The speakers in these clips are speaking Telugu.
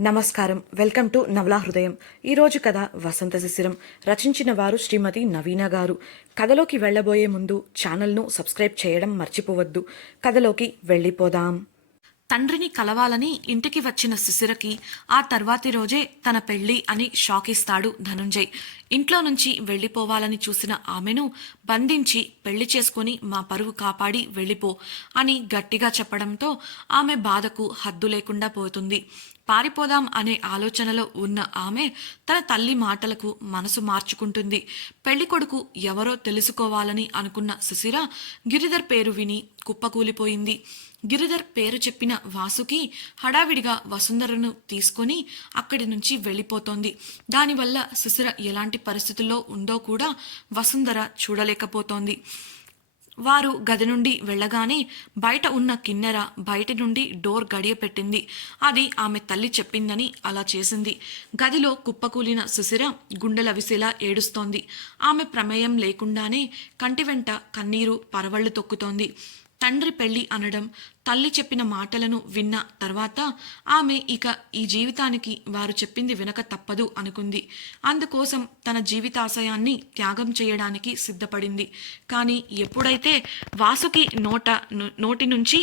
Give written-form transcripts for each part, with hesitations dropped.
నమస్కారం. వెల్కమ్ టు నవలా హృదయం. ఈరోజు కథ వసంత శిశిరం. రచించిన వారు శ్రీమతి నవీన గారు. కథలోకి వెళ్ళబోయే ముందు ఛానల్ను సబ్స్క్రైబ్ చేయడం మర్చిపోవద్దు. కథలోకి వెళ్ళిపోదాం. తండ్రిని కలవాలని ఇంటికి వచ్చిన శిశిరకి ఆ తర్వాతి రోజే తన పెళ్లి అని షాక్ ఇస్తాడు ధనుంజయ్. ఇంట్లో నుంచి వెళ్ళిపోవాలని చూసిన ఆమెను బంధించి పెళ్లి చేసుకుని మా పరువు కాపాడి వెళ్ళిపో అని గట్టిగా చెప్పడంతో ఆమె బాధకు హద్దు లేకుండా పోతుంది. పారిపోదాం అనే ఆలోచనలో ఉన్న ఆమె తన తల్లి మాటలకు మనసు మార్చుకుంటుంది. పెళ్లికొడుకు ఎవరో తెలుసుకోవాలని అనుకున్న శిశిర గిరిధర్ పేరు విని కుప్పకూలిపోయింది. గిరిధర్ పేరు చెప్పిన వాసుకి హడావిడిగా వసుంధరను తీసుకొని అక్కడి నుంచి వెళ్ళిపోతోంది. దానివల్ల శిశిర ఎలాంటి పరిస్థితుల్లో ఉందో కూడా వసుంధర చూడలేకపోతోంది. వారు గది నుండి వెళ్ళగానే బయట ఉన్న కిన్నెర బయట నుండి డోర్ గడియ పెట్టింది. అది ఆమె తల్లి చెప్పిందని అలా చేసింది. గదిలో కుప్పకూలిన శిశిర గుండెలవిసేలా ఏడుస్తోంది. ఆమె ప్రమేయం లేకుండానే కంటి వెంట కన్నీరు పరవళ్లు తొక్కుతోంది. తండ్రి పెళ్లి అనడం, తల్లి చెప్పిన మాటలను విన్న తర్వాత ఆమె ఇక ఈ జీవితానికి వారు చెప్పింది వినక తప్పదు అనుకుంది. అందుకోసం తన జీవితాశయాన్ని త్యాగం చేయడానికి సిద్ధపడింది. కానీ ఎప్పుడైతే వాసుకి నోటి నుంచి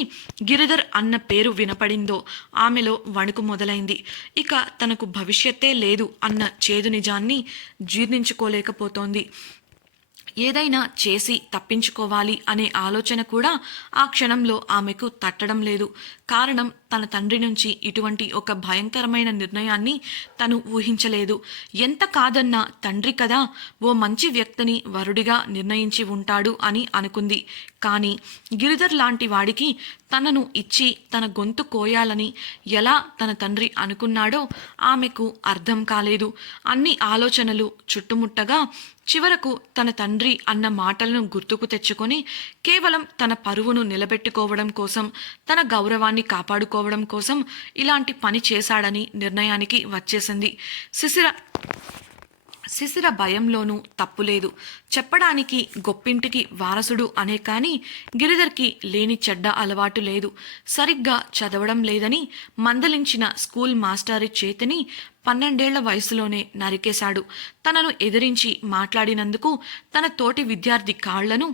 గిరిధర్ అన్న పేరు వినపడిందో ఆమెలో వణుకు మొదలైంది. ఇక తనకు భవిష్యత్తే లేదు అన్న చేదు నిజాన్ని జీర్ణించుకోలేకపోతోంది. ఏదైనా చేసి తప్పించుకోవాలి అనే ఆలోచన కూడా ఆ క్షణంలో ఆమెకు తట్టడం లేదు. కారణం తన తండ్రి నుంచి ఇటువంటి ఒక భయంకరమైన నిర్ణయాన్ని తను ఊహించలేదు. ఎంత కాదన్నా తండ్రి కదా ఓ మంచి వ్యక్తిని వరుడిగా నిర్ణయించి ఉంటాడు అని అనుకుంది. కానీ గిరిధర్ లాంటి వాడికి తనను ఇచ్చి తన గొంతు కోయాలని ఎలా తన తండ్రి అనుకున్నాడో ఆమెకు అర్థం కాలేదు. అన్ని ఆలోచనలు చుట్టుముట్టగా చివరకు తన తండ్రి అన్న మాటలను గుర్తుకు తెచ్చుకొని కేవలం తన పరువును నిలబెట్టుకోవడం కోసం, తన గౌరవాన్ని కాపాడుకోవడం కోసం ఇలాంటి పని చేశాడని నిర్ణయానికి వచ్చేసింది. శిశిర భయంలోనూ తప్పులేదు. చెప్పడానికి గొప్పింటికి వారసుడు అనే కానీ గిరిధర్కి లేని చెడ్డ అలవాటు లేదు. సరిగ్గా చదవడం లేదని మందలించిన స్కూల్ మాస్టారి చేతిని 12 వయసులోనే నరికేశాడు. తనను ఎదిరించి మాట్లాడినందుకు తన తోటి విద్యార్థి కాళ్లను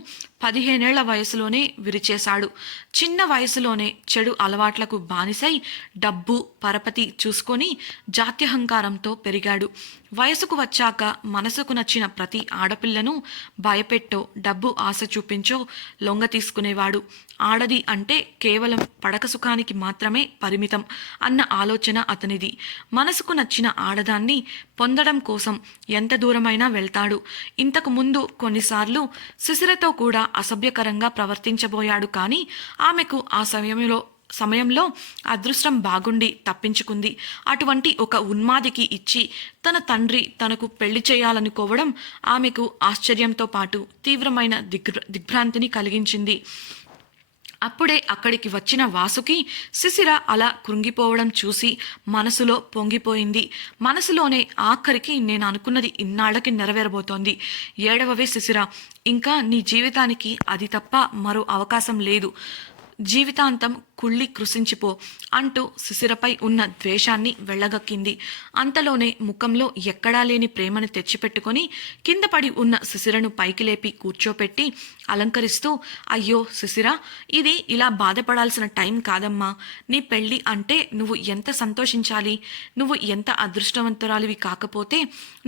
15 వయసులోనే విరిచేశాడు. చిన్న వయసులోనే చెడు అలవాట్లకు బానిసై డబ్బు పరపతి చూసుకొని జాత్యహంకారంతో పెరిగాడు. వయసుకు వచ్చాక మనసుకు నచ్చిన ప్రతి ఆడపిల్లను భయపెట్టో, డబ్బు ఆశ చూపించో లొంగ తీసుకునేవాడు. ఆడది అంటే కేవలం పడక సుఖానికి మాత్రమే పరిమితం అన్న ఆలోచన అతనిది. మనసుకు నచ్చిన ఆడదాన్ని పొందడం కోసం ఎంత దూరమైనా వెళ్తాడు. ఇంతకు ముందు కొన్నిసార్లు శిశిరతో కూడా అసభ్యకరంగా ప్రవర్తించబోయాడు. కానీ ఆమెకు ఆ సమయంలో అదృష్టం బాగుండి తప్పించుకుంది. అటువంటి ఒక ఉన్మాదికి ఇచ్చి తన తండ్రి తనకు పెళ్లి చేయాలనుకోవడం ఆమెకు ఆశ్చర్యంతో పాటు తీవ్రమైన దిగ్భ్రాంతిని కలిగించింది. అప్పుడే అక్కడికి వచ్చిన వాసుకి శిశిర అలా కృంగిపోవడం చూసి మనసులో పొంగిపోయింది. మనసులోనే ఆఖరికి నేను అనుకున్నది ఇన్నాళ్లకి నెరవేరబోతోంది. ఏడవవే శిశిర, ఇంకా నీ జీవితానికి అది తప్ప మరో అవకాశం లేదు. జీవితాంతం కుళ్ళి కృషించిపో అంటూ శిశిరపై ఉన్న ద్వేషాన్ని వెళ్ళగక్కింది. అంతలోనే ముఖంలో ఎక్కడా లేని ప్రేమను తెచ్చిపెట్టుకొని కింద పడి ఉన్న శిశిరను పైకి లేపి కూర్చోపెట్టి అలంకరిస్తూ, అయ్యో శిశిర, ఇది ఇలా బాధపడాల్సిన టైం కాదమ్మా. నీ పెళ్ళి అంటే నువ్వు ఎంత సంతోషించాలి. నువ్వు ఎంత అదృష్టవంతురాలివి. కాకపోతే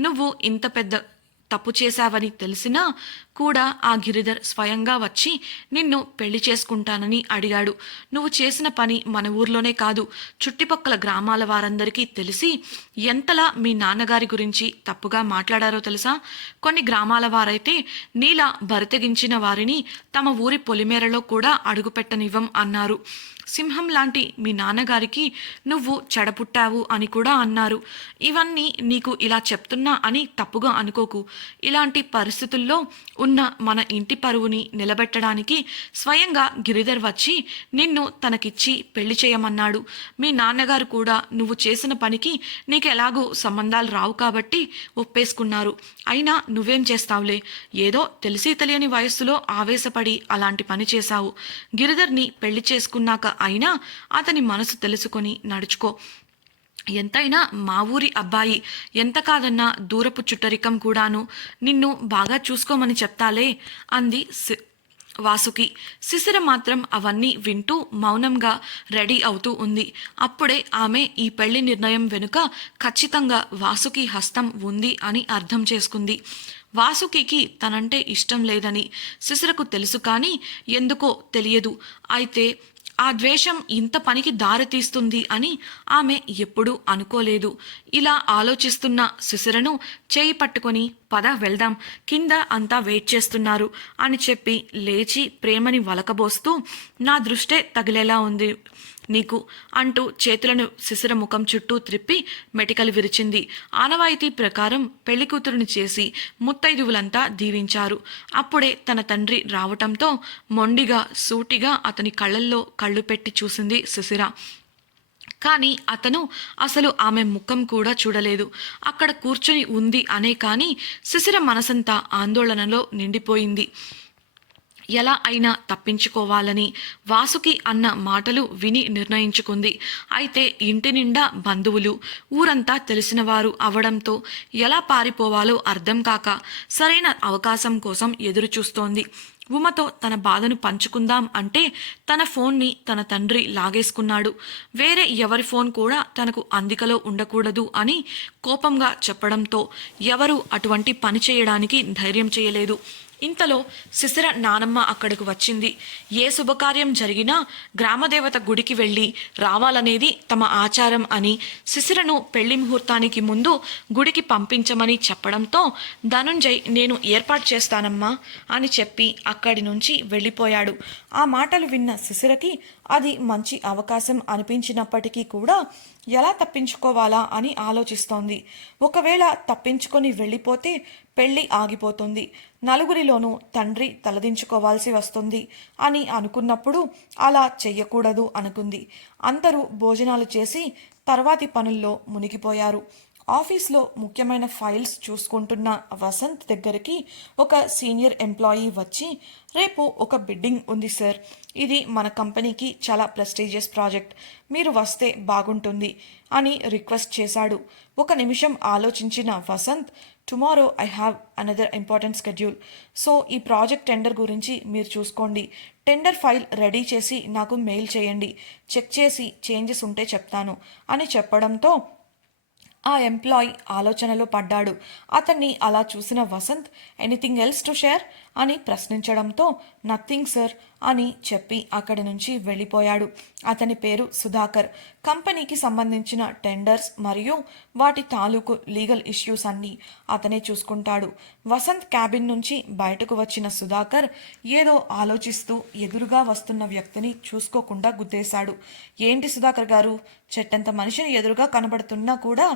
నువ్వు ఇంత పెద్ద తప్పు చేశావని తెలిసినా కూడా ఆ గిరిధర్ స్వయంగా వచ్చి నిన్ను పెళ్లి చేసుకుంటానని అడిగాడు. నువ్వు చేసిన పని మన ఊర్లోనే కాదు, చుట్టుపక్కల గ్రామాల వారందరికీ తెలిసి ఎంతలా మీ నాన్నగారి గురించి తప్పుగా మాట్లాడారో తెలుసా? కొన్ని గ్రామాల వారైతే నీలా బరితెగించిన వారిని తమ ఊరి పొలిమేరలో కూడా అడుగుపెట్టనివ్వం అన్నారు. సింహం లాంటి మీ నాన్నగారికి నువ్వు చెడపుట్టావు అని కూడా అన్నారు. ఇవన్నీ నీకు ఇలా చెప్తున్నా అని తప్పుగా అనుకోకు. ఇలాంటి పరిస్థితుల్లో ఉన్న మన ఇంటి పరువుని నిలబెట్టడానికి స్వయంగా గిరిధర్ వచ్చి నిన్ను తనకిచ్చి పెళ్లి చేయమన్నాడు. మీ నాన్నగారు కూడా నువ్వు చేసిన పనికి నీకు ఎలాగో సంబంధాలు రావు కాబట్టి ఒప్పేసుకున్నారు. అయినా నువ్వేం చేస్తావులే, ఏదో తెలిసి తెలియని వయస్సులో ఆవేశపడి అలాంటి పని చేశావు. గిరిధర్ని పెళ్లి చేసుకున్నాక అయినా అతని మనసు తెలుసుకొని నడుచుకో. ఎంతైనా మా ఊరి అబ్బాయి, ఎంత కాదన్నా దూరపు చుట్టరికం కూడాను, నిన్ను బాగా చూసుకోమని చెప్తాలే అంది వాసుకి. శిశిర మాత్రం అవన్నీ వింటూ మౌనంగా రెడీ అవుతూ ఉంది. అప్పుడే ఆమె ఈ పెళ్లి నిర్ణయం వెనుక ఖచ్చితంగా వాసుకి హస్తం ఉంది అని అర్థం చేసుకుంది. వాసుకి తనంటే ఇష్టం లేదని శిశిరకు తెలుసు, కానీ ఎందుకో తెలియదు. అయితే ఆ ద్వేషం ఇంత పనికి దారితీస్తుంది అని ఆమె ఎప్పుడూ అనుకోలేదు. ఇలా ఆలోచిస్తున్న శిశిరను చేయి పట్టుకొని పద వెళ్దాం, కింద అంతా వెయిట్ చేస్తున్నారు అని చెప్పి లేచి ప్రేమని వలకబోస్తూ, నా దృష్టే తగిలేలా ఉంది నీకు అంటూ చేతులను శిశిర ముఖం చుట్టూ త్రిప్పి మెటికలు విరిచింది. ఆనవాయితీ ప్రకారం పెళ్లికూతురుని చేసి ముత్తైదువులంతా దీవించారు. అప్పుడే తన తండ్రి రావటంతో మొండిగా సూటిగా అతని కళ్ళల్లో కళ్ళు పెట్టి చూసింది శిశిర. కానీ అతను అసలు ఆమె ముఖం కూడా చూడలేదు. అక్కడ కూర్చొని ఉంది అనే కానీ శిశిర మనసంతా ఆందోళనలో నిండిపోయింది. ఎలా అయినా తప్పించుకోవాలని వాసుకి అన్న మాటలు విని నిర్ణయించుకుంది. అయితే ఇంటి నిండా బంధువులు, ఊరంతా తెలిసినవారు అవడంతో ఎలా పారిపోవాలో అర్థం కాక సరైన అవకాశం కోసం ఎదురు చూస్తోంది. ఉమతో తన బాధను పంచుకుందాం అంటే తన ఫోన్ని తన తండ్రి లాగేసుకున్నాడు. వేరే ఎవరి ఫోన్ కూడా తనకు అందికలో ఉండకూడదు అని కోపంగా చెప్పడంతో ఎవరూ అటువంటి పని చేయడానికి ధైర్యం చేయలేదు. ఇంతలో శిశిర నానమ్మ అక్కడికి వచ్చింది. ఏ శుభకార్యం జరిగినా గ్రామదేవత గుడికి వెళ్ళి రావాలనేది తమ ఆచారం అని శిశిరను పెళ్లి ముహూర్తానికి ముందు గుడికి పంపించమని చెప్పడంతో ధనుంజయ్ నేను ఏర్పాటు చేస్తానమ్మా అని చెప్పి అక్కడి నుంచి వెళ్ళిపోయాడు. ఆ మాటలు విన్న శిశిరకి అది మంచి అవకాశం అనిపించినప్పటికీ కూడా ఎలా తప్పించుకోవాలా అని ఆలోచిస్తోంది. ఒకవేళ తప్పించుకొని వెళ్ళిపోతే పెళ్లి ఆగిపోతుంది, నలుగురిలోనూ తండ్రి తలదించుకోవాల్సి వస్తుంది అని అనుకున్నప్పుడు అలా చెయ్యకూడదు అనుకుంది. అందరూ భోజనాలు చేసి తర్వాతి పనుల్లో మునిగిపోయారు. ఆఫీస్లో ముఖ్యమైన ఫైల్స్ చూసుకుంటున్న వసంత్ దగ్గరికి ఒక సీనియర్ ఎంప్లాయీ వచ్చి, రేపు ఒక బిడ్డింగ్ ఉంది సార్, ఇది మన కంపెనీకి చాలా ప్రెస్టీజియస్ ప్రాజెక్ట్, మీరు వస్తే బాగుంటుంది అని రిక్వెస్ట్ చేశాడు. ఒక నిమిషం ఆలోచించిన Vasanth, tomorrow I have another important schedule, so ఈ ప్రాజెక్ట్ టెండర్ గురించి మీరు చూసుకోండి, టెండర్ ఫైల్ రెడీ చేసి నాకు మెయిల్ చేయండి, చెక్ చేసి చేంజెస్ ఉంటే చెప్తాను అని చెప్పడంతో ఆ ఎంప్లాయ్ ఆలోచనలో పడ్డాడు. అతన్ని అలా చూసిన Vasanth, anything else to share అని ప్రశ్నించడంతో నథింగ్ సార్ అని చెప్పి అక్కడి నుంచి వెళ్ళిపోయాడు. అతని పేరు సుధాకర్. కంపెనీకి సంబంధించిన టెండర్స్ మరియు వాటి తాలూకు లీగల్ ఇష్యూస్ అన్నీ అతనే చూసుకుంటాడు. వసంత్ క్యాబిన్ నుంచి బయటకు వచ్చిన సుధాకర్ ఏదో ఆలోచిస్తూ ఎదురుగా వస్తున్న వ్యక్తిని చూసుకోకుండా గుద్దేశాడు. ఏంటి సుధాకర్ గారు, చెట్టంత మనిషిని ఎదురుగా కనబడుతున్నా కూడా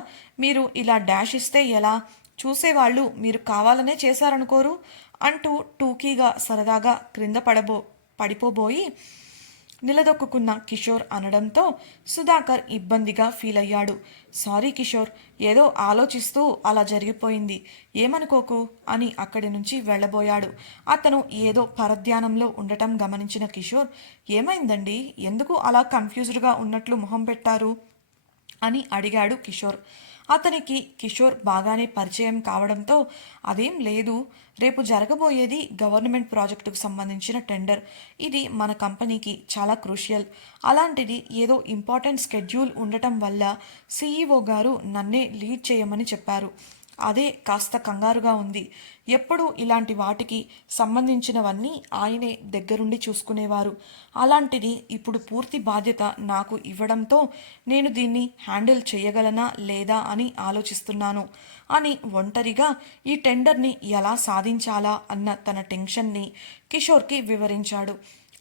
మీరు ఇలా డాష్ ఇస్తే ఎలా, చూసేవాళ్ళు మీరు కావాలనే చేశారనుకోరు అంటూ టూకీగా సరదాగా క్రింద పడిపోబోయి నిలదొక్కున్న కిషోర్ అనడంతో సుధాకర్ ఇబ్బందిగా ఫీల్ అయ్యాడు. సారీ కిషోర్, ఏదో ఆలోచిస్తూ అలా జరిగిపోయింది, ఏమనుకోకు అని అక్కడి నుంచి వెళ్ళబోయాడు. అతను ఏదో పరధ్యానంలో ఉండటం గమనించిన కిషోర్, ఏమైందండి, ఎందుకు అలా కన్ఫ్యూజ్డ్గా ఉన్నట్లు మొహం పెట్టారు అని అడిగాడు కిషోర్. అతనికి కిషోర్ బాగానే పరిచయం కావడంతో అదేం లేదు, రేపు జరగబోయేది గవర్నమెంట్ ప్రాజెక్టుకు సంబంధించిన టెండర్, ఇది మన కంపెనీకి చాలా క్రూషియల్, అలాంటిది ఏదో ఇంపార్టెంట్ స్కెడ్యూల్ ఉండటం వల్ల సీఈఓ గారు నన్నే లీడ్ చేయమని చెప్పారు, అదే కాస్త కంగారుగా ఉంది. ఎప్పుడూ ఇలాంటి వాటికి సంబంధించినవన్నీ ఆయనే దగ్గరుండి చూసుకునేవారు, అలాంటిది ఇప్పుడు పూర్తి బాధ్యత నాకు ఇవ్వడంతో నేను దీన్ని హ్యాండిల్ చేయగలనా లేదా అని ఆలోచిస్తున్నాను అని ఒంటరిగా ఈ టెండర్ని ఎలా సాధించాలా అన్న తన టెన్షన్ని కిషోర్కి వివరించాడు.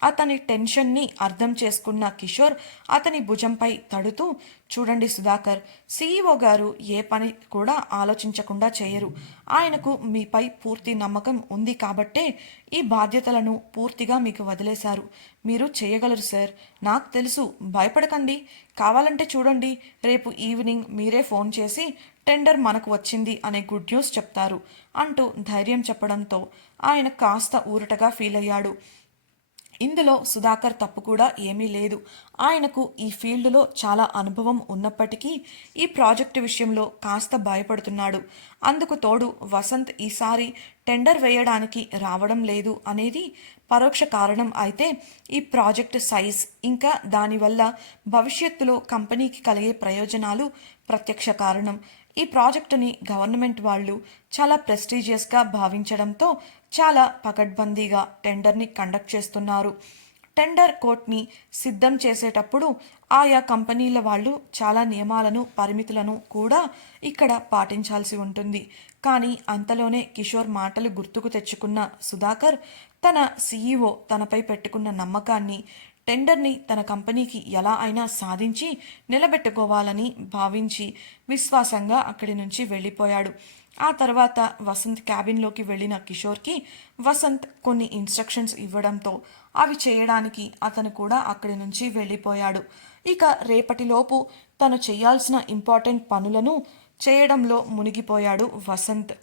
అతని టెన్షన్ని అర్థం చేసుకున్న కిషోర్ అతని భుజంపై తడుతూ, చూడండి సుధాకర్, సీఈఓ గారు ఏ పని కూడా ఆలోచించకుండా చేయరు, ఆయనకు మీపై పూర్తి నమ్మకం ఉంది కాబట్టే ఈ బాధ్యతలను పూర్తిగా మీకు వదిలేశారు, మీరు చేయగలరు సార్, నాకు తెలుసు, భయపడకండి, కావాలంటే చూడండి, రేపు ఈవినింగ్ మీరే ఫోన్ చేసి టెండర్ మనకు వచ్చింది అనే గుడ్ న్యూస్ చెప్తారు అంటూ ధైర్యం చెప్పడంతో ఆయన కాస్త ఊరటగా ఫీల్ అయ్యాడు. ఇందులో సుధాకర్ తప్పు కూడా ఏమీ లేదు. ఆయనకు ఈ ఫీల్డ్లో చాలా అనుభవం ఉన్నప్పటికీ ఈ ప్రాజెక్టు విషయంలో కాస్త భయపడుతున్నాడు. అందుకు తోడు వసంత్ ఈసారి టెండర్ వేయడానికి రావడం లేదు అనేది పరోక్ష కారణం అయితే, ఈ ప్రాజెక్ట్ సైజ్ ఇంకా దానివల్ల భవిష్యత్తులో కంపెనీకి కలిగే ప్రయోజనాలు ప్రత్యక్ష కారణం. ఈ ప్రాజెక్టుని గవర్నమెంట్ వాళ్ళు చాలా ప్రెస్టీజియస్గా భావించడంతో చాలా పకడ్బందీగా టెండర్ని కండక్ట్ చేస్తున్నారు. టెండర్ కోడ్ని సిద్ధం చేసేటప్పుడు ఆయా కంపెనీల వాళ్ళు చాలా నియమాలను పరిమితులను కూడా ఇక్కడ పాటించాల్సి ఉంటుంది. కానీ అంతలోనే కిషోర్ మాటలు గుర్తుకు తెచ్చుకున్న సుధాకర్ తన సీఈఓ తనపై పెట్టుకున్న నమ్మకాన్ని, టెండర్ని తన కంపెనీకి ఎలా అయినా సాధించి నిలబెట్టుకోవాలని భావించి విశ్వాసంగా అక్కడి నుంచి వెళ్ళిపోయాడు. ఆ తర్వాత వసంత్ క్యాబిన్లోకి వెళ్ళిన కిషోర్కి వసంత్ కొన్ని ఇన్స్ట్రక్షన్స్ ఇవ్వడంతో అవి చేయడానికి అతను కూడా అక్కడి నుంచి వెళ్ళిపోయాడు. ఇక రేపటిలోపు తను చేయాల్సిన ఇంపార్టెంట్ పనులను చేయడంలో మునిగిపోయాడు వసంత్.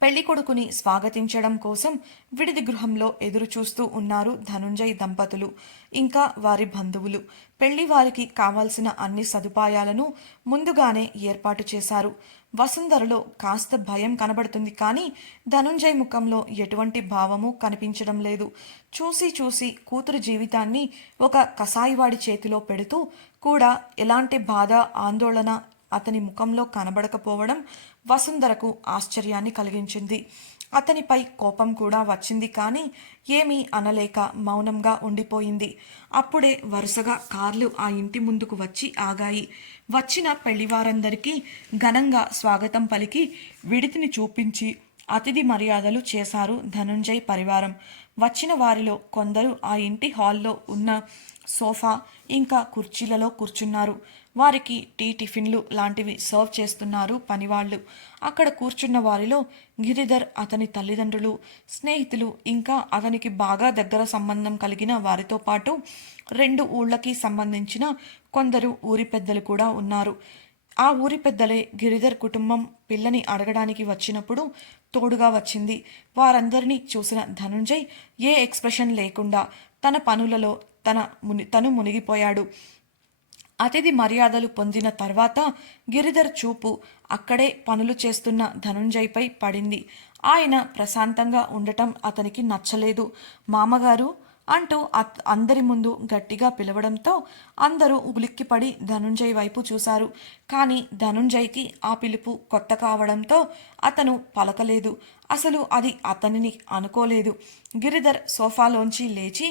పెళ్లి కొడుకుని స్వాగతించడం కోసం విడిది గృహంలో ఎదురు చూస్తూ ఉన్నారు ధనుంజయ్ దంపతులు, ఇంకా వారి బంధువులు. పెళ్లి వారికి కావాల్సిన అన్ని సదుపాయాలను ముందుగానే ఏర్పాటు చేశారు. వసుంధరలో కాస్త భయం కనబడుతుంది, కానీ ధనుంజయ్ ముఖంలో ఎటువంటి భావము కనిపించడం లేదు. చూసి చూసి కూతురు జీవితాన్ని ఒక కసాయివాడి చేతిలో పెడుతూ కూడా ఎలాంటి బాధ, ఆందోళన అతని ముఖంలో కనబడకపోవడం వసుంధరకు ఆశ్చర్యాన్ని కలిగించింది. అతనిపై కోపం కూడా వచ్చింది, కానీ ఏమీ అనలేక మౌనంగా ఉండిపోయింది. అప్పుడే వరుసగా కార్లు ఆ ఇంటి ముందుకు వచ్చి ఆగాయి. వచ్చిన పెళ్లివారందరికీ ఘనంగా స్వాగతం పలికి విడితిని చూపించి అతిథి మర్యాదలు చేశారు ధనుంజయ్ పరివారం. వచ్చిన వారిలో కొందరు ఆ ఇంటి హాల్లో ఉన్న సోఫా ఇంకా కుర్చీలలో కూర్చున్నారు. వారికి టీ, టిఫిన్లు లాంటివి సర్వ్ చేస్తున్నారు పనివాళ్ళు. అక్కడ కూర్చున్న వారిలో గిరిధర్, అతని తల్లిదండ్రులు, స్నేహితులు, ఇంకా అతనికి బాగా దగ్గర సంబంధం కలిగిన వారితో పాటు 2 ఊళ్ళకి సంబంధించిన కొందరు ఊరి పెద్దలు కూడా ఉన్నారు. ఆ ఊరి పెద్దలే గిరిధర్ కుటుంబం పిల్లని అడగడానికి వచ్చినప్పుడు తోడుగా వచ్చింది. వారందరినీ చూసిన ధనుంజయ్ ఏ ఎక్స్ప్రెషన్ లేకుండా తన పనులలో తను మునిగిపోయాడు. అతిథి మర్యాదలు పొందిన తర్వాత గిరిధర్ చూపు అక్కడే పనులు చేస్తున్న ధనుంజయ్పై పడింది. ఆయన ప్రశాంతంగా ఉండటం అతనికి నచ్చలేదు. మామగారు అంటూ అందరి ముందు గట్టిగా పిలవడంతో అందరూ ఉలిక్కిపడి ధనుంజయ్ వైపు చూశారు. కానీ ధనుంజయ్కి ఆ పిలుపు కొత్త కావడంతో అతను పలకలేదు. అసలు అది అతనిని అనుకోలేదు. గిరిధర్ సోఫాలోంచి లేచి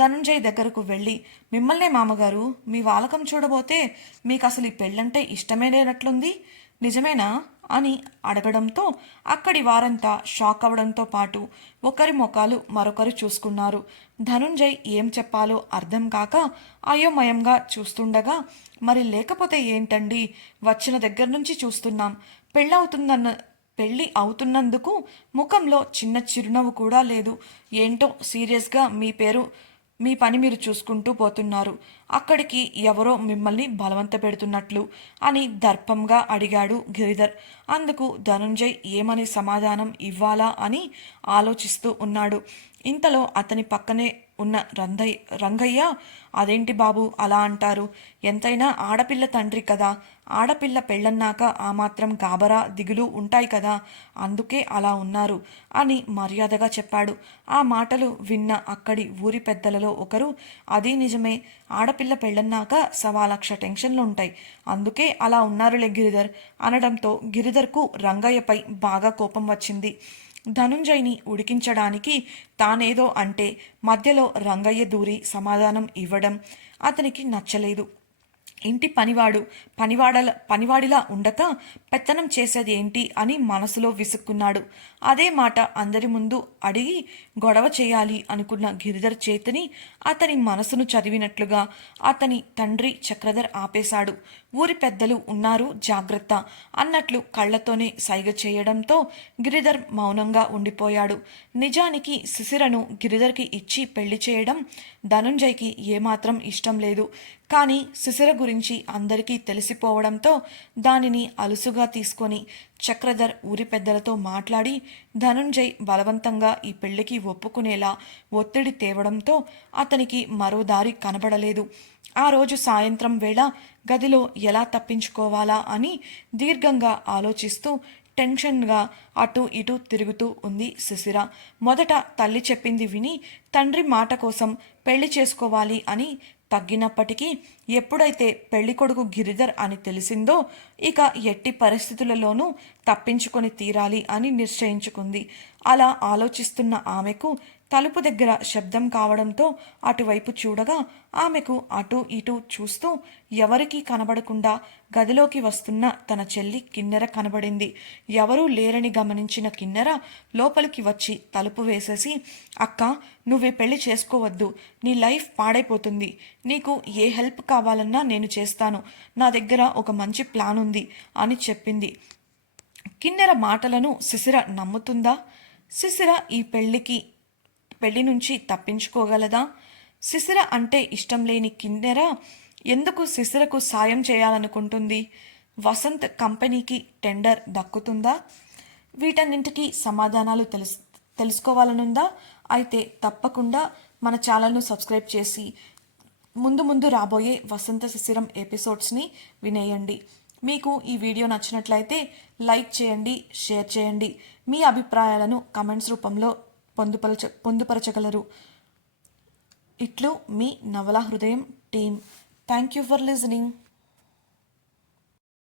ధనుంజయ్ దగ్గరకు వెళ్ళి, మిమ్మల్నే మామగారు, మీ వాలకం చూడబోతే మీకు అసలు ఈ పెళ్ళంటే ఇష్టమే లేనట్లుంది, నిజమేనా అని అడగడంతో అక్కడి వారంతా షాక్ అవడంతో పాటు ఒకరి ముఖాలు మరొకరు చూసుకున్నారు. ధనుంజయ్ ఏం చెప్పాలో అర్థం కాక అయోమయంగా చూస్తుండగా, మరి లేకపోతే ఏంటండి, వచ్చిన దగ్గర నుంచి చూస్తున్నాం, పెళ్ళి అవుతున్నందుకు ముఖంలో చిన్న చిరునవ్వు కూడా లేదు. ఏంటో సీరియస్గా మీ పని మీరు చూసుకుంటూ పోతున్నారు, అక్కడికి ఎవరో మిమ్మల్ని బలవంత పెడుతున్నట్లు అని దర్పంగా అడిగాడు గిరిధర్. అందుకు ధనుంజయ్ ఏమని సమాధానం ఇవ్వాలా అని ఆలోచిస్తూ ఉన్నాడు. ఇంతలో అతని పక్కనే ఉన్న రంగయ్య, అదేంటి బాబు అలా అంటారు, ఎంతైనా ఆడపిల్ల తండ్రి కదా, ఆడపిల్ల పెళ్ళన్నాక ఆ మాత్రం గాబరా దిగులు ఉంటాయి కదా, అందుకే అలా ఉన్నారు అని మర్యాదగా చెప్పాడు. ఆ మాటలు విన్న అక్కడి ఊరి పెద్దలలో ఒకరు, అది నిజమే, ఆడపిల్ల పెళ్ళన్నాక 1,00,000 టెన్షన్లు ఉంటాయి, అందుకే అలా ఉన్నారులే గిరిధర్ అనడంతో గిరిధర్కు రంగయ్యపై బాగా కోపం వచ్చింది. ధనుంజయ్ని ఉడికించడానికి తానేదో అంటే మధ్యలో రంగయ్య దూరి సమాధానం ఇవ్వడం అతనికి నచ్చలేదు. ఇంటి పనివాడిలా ఉండక పెత్తనం చేసేది ఏంటి అని మనసులో విసుక్కున్నాడు. అదే మాట అందరి ముందు అడిగి గొడవ చేయాలి అనుకున్న గిరిధర్ చేతిని అతని మనసును చదివినట్లుగా అతని తండ్రి చక్రధర్ ఆపేశాడు. ఊరి పెద్దలు ఉన్నారు, జాగ్రత్త అన్నట్లు కళ్లతోనే సైగ చేయడంతో గిరిధర్ మౌనంగా ఉండిపోయాడు. నిజానికి శిశిరను గిరిధర్కి ఇచ్చి పెళ్లి చేయడం ధనుంజయ్కి ఏమాత్రం ఇష్టం లేదు. కానీ శిశిర గురించి అందరికీ తెలిసిపోవడంతో దానిని అలుసుగా తీసుకొని చక్రధర్ ఊరి పెద్దలతో మాట్లాడి ధనుంజయ్ బలవంతంగా ఈ పెళ్లికి ఒప్పుకునేలా ఒత్తిడి తేవడంతో అతనికి మరో దారి కనబడలేదు. ఆ రోజు సాయంత్రం వేళ గదిలో ఎలా తప్పించుకోవాలా అని దీర్ఘంగా ఆలోచిస్తూ టెన్షన్గా అటు ఇటు తిరుగుతూ ఉంది శిశిర. మొదట తల్లి చెప్పింది విని తండ్రి మాట కోసం పెళ్లి చేసుకోవాలి అని తగ్గినప్పటికీ ఎప్పుడైతే పెళ్ళికొడుకు గిరిధర్ అని తెలిసిందో ఇక ఎట్టి పరిస్థితులలోనూ తప్పించుకొని తీరాలి అని నిశ్చయించుకుంది. అలా ఆలోచిస్తున్న ఆమెకు తలుపు దగ్గర శబ్దం కావడంతో అటువైపు చూడగా ఆమెకు అటు ఇటు చూస్తూ ఎవరికీ కనబడకుండా గదిలోకి వస్తున్న తన చెల్లి కిన్నెర కనబడింది. ఎవరూ లేరని గమనించిన కిన్నెర లోపలికి వచ్చి తలుపు వేసేసి, అక్క, నువ్వే పెళ్లి చేసుకోవద్దు, నీ లైఫ్ పాడైపోతుంది, నీకు ఏ హెల్ప్ కావాలన్నా నేను చేస్తాను, నా దగ్గర ఒక మంచి ప్లాన్ ఉంది అని చెప్పింది. కిన్నెర మాటలను శిశిర నమ్ముతుందా? శిశిర ఈ పెళ్లి నుంచి తప్పించుకోగలదా? శిశిర అంటే ఇష్టం లేని కిన్నెర ఎందుకు శిశిరకు సాయం చేయాలనుకుంటుంది? వసంత్ కంపెనీకి టెండర్ దక్కుతుందా? వీటన్నింటికీ సమాధానాలు తెలుసుకోవాలనుందా? అయితే తప్పకుండా మన ఛానల్ను సబ్స్క్రైబ్ చేసి ముందు రాబోయే వసంత శిశిరం ఎపిసోడ్స్ని వినేయండి. మీకు ఈ వీడియో నచ్చినట్లయితే లైక్ చేయండి, షేర్ చేయండి. మీ అభిప్రాయాలను కమెంట్స్ రూపంలో పొందుపరచగలరు. ఇట్లు మీ నవల హృదయం team. Thank you for listening.